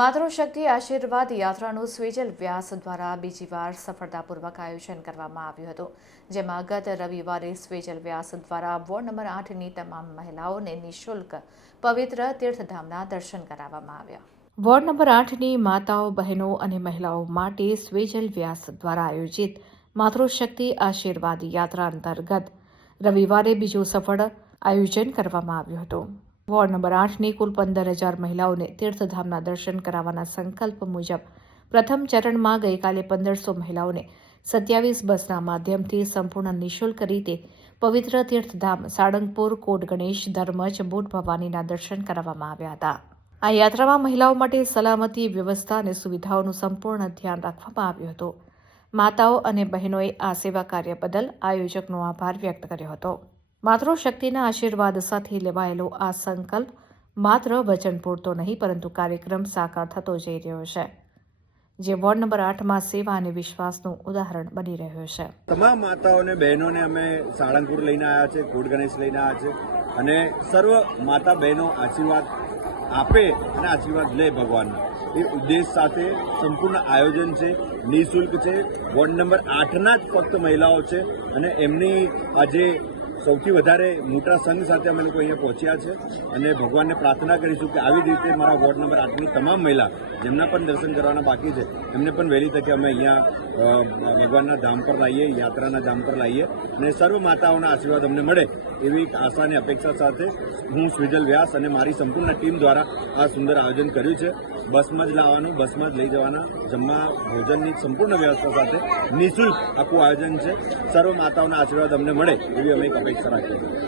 માતૃશક્તિ આશીર્વાદ યાત્રાનું સ્વેજલ વ્યાસ દ્વારા બીજી વાર સફળતાપૂર્વક આયોજન કરવામાં આવ્યું હતું, જેમાં ગત રવિવારે સ્વેજલ વ્યાસ દ્વારા વોર્ડ નંબર 8ની તમામ મહિલાઓને નિઃશુલ્ક પવિત્ર તીર્થધામના દર્શન કરાવવામાં આવ્યા. વોર્ડ નંબર 8ની માતાઓ, બહેનો અને મહિલાઓ માટે સ્વેજલ વ્યાસ દ્વારા આયોજિત માતૃશક્તિ આશીર્વાદ યાત્રા અંતર્ગત રવિવારે બીજું સફળ આયોજન કરવામાં આવ્યું હતું. વોર્ડ નંબર 8ની કુલ 15,000 મહિલાઓને તીર્થધામના દર્શન કરાવવાના સંકલ્પ મુજબ પ્રથમ ચરણમાં ગઈકાલે 1,500 મહિલાઓને 27 બસના માધ્યમથી સંપૂર્ણ નિઃશુલ્ક રીતે પવિત્ર તીર્થધામ સાળંગપુર, કોટ ગણેશ, ધર્મજ, બુટ ભવાનીના દર્શન કરાવવામાં આવ્યા હતા. આ યાત્રામાં મહિલાઓ માટે સલામતી વ્યવસ્થા અને સુવિધાઓનું સંપૂર્ણ ધ્યાન રાખવામાં આવ્યું હતું. માતાઓ અને બહેનોએ આ સેવા કાર્ય બદલ આયોજકનો આભાર વ્યક્ત કર્યો હતો. માતૃશક્તિના આશીર્વાદ સાથે લેવાયેલો આ સંકલ્પ માત્ર વચન પૂરતો નહીં, પરંતુ કાર્યક્રમ સાકાર થતો જઈ રહ્યો છે, જે વોર્ડ નંબર 8માં સેવા અને વિશ્વાસનું ઉદાહરણ બની રહ્યો છે. તમામ માતાઓને, બહેનોને અમે સાળંગપુર લઈને આવ્યા છે, કોટ ગણેશ લઈને આવ્યા છે અને સર્વ માતા બહેનો આશીર્વાદ આપે અને આશીર્વાદ લે ભગવાનના એ ઉદ્દેશ સાથે સંપૂર્ણ આયોજન છે. નિઃશુલ્ક છે. વોર્ડ નંબર 8ના જ ફક્ત મહિલાઓ છે અને એમની આજે સૌથી વધારે મોટા સંઘ સાથે અમે લોકો અહીંયા પહોંચ્યા છે અને ભગવાનને પ્રાર્થના કરીશું કે આવી જ રીતે મારા વોર્ડ નંબર 8ની તમામ મહિલા જેમના પણ દર્શન કરવાના બાકી છે એમને પણ વહેલી તકે અમે અહીંયા ભગવાનના ધામ પર લાવીએ, યાત્રાના ધામ પર લાવીએ અને સર્વ માતાઓના આશીર્વાદ અમને મળે એવી આશા અને અપેક્ષા સાથે હું સ્વેજલ વ્યાસ અને મારી સંપૂર્ણ ટીમ દ્વારા આ સુંદર આયોજન કર્યું છે. બસમાં જ લાવવાનું, બસમાં જ લઈ જવાના, જમવા ભોજનની સંપૂર્ણ વ્યવસ્થા સાથે નિઃશુલ્ક આખું આયોજન છે. સર્વ માતાઓના આશીર્વાદ અમને મળે એવી અમે એક અપેક્ષા રાખીએ છીએ.